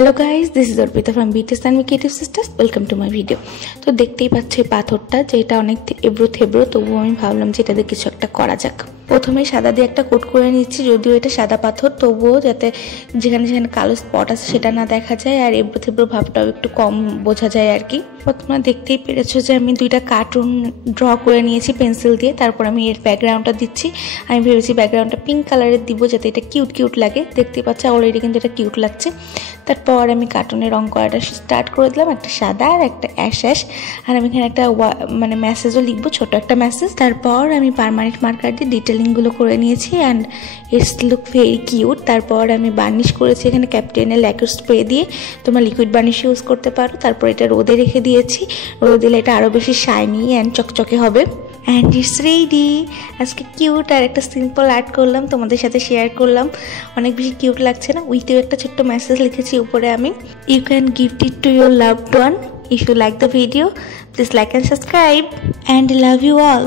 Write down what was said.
Hello guys, this is Arpita from BTS and creative sisters. Welcome to my video. তো দেখতেই পাচ্ছ এই পাথরটা, যেটা অনেক এবড়ো থেবড়ো, তবুও আমি ভাবলাম যে এটাতে কিছু একটা করা যাক। প্রথমে সাদা দিয়ে একটা কোট করে নিচ্ছি, যদিও এটা সাদা পাথর, তবুও যাতে যেখানে যেখানে কালো স্পট আছে সেটা না দেখা যায়, আর এবড়ো থেবড়ো ভাবটাও একটু কম বোঝা যায় আর কি। তোমরা দেখতেই পেরেছো যে আমি দুইটা কার্টুন ড্র করে নিয়েছি পেন্সিল দিয়ে। তারপর আমি এর ব্যাকগ্রাউন্ডটা দিচ্ছি। আমি ভেবেছি ব্যাকগ্রাউন্ডটা পিঙ্ক কালারের দিব, যাতে এটা কিউট কিউট লাগে। দেখতে পাচ্ছ অলরেডি কিন্তু এটা কিউট লাগছে। তারপর আমি কার্টুনে রং করাটা স্টার্ট করে দিলাম, একটা সাদা আর একটা অ্যাশ অ্যাশ। আর আমি এখানে একটা মেসেজও লিখবো, ছোট একটা মেসেজ। তারপর আমি পার্মানেন্ট মার্কার দিয়ে ডিটেলিংগুলো করে নিয়েছি and it's look very cute. তারপর আমি বার্নিশ করেছি এখানে ক্যাপ্টেনের ল্যাকুর স্প্রে দিয়ে। তোমরা লিকুইড বার্নিশ ইউজ করতে পারো। তারপর এটা রোদে রেখে দিয়েছি, রোদে দিলে এটা আরও বেশি শাইনি অ্যান্ড চকচকে হবে। And it's ready. আজকে কিউট আর একটা সিম্পল আর্ট করলাম, তোমাদের সাথে শেয়ার করলাম। অনেক বেশি কিউট লাগছে না? উইথেও একটা ছোট্ট মেসেজ লিখেছি উপরে আমি, you can gift it to your loved one. If you like the video, please like and subscribe and love you all.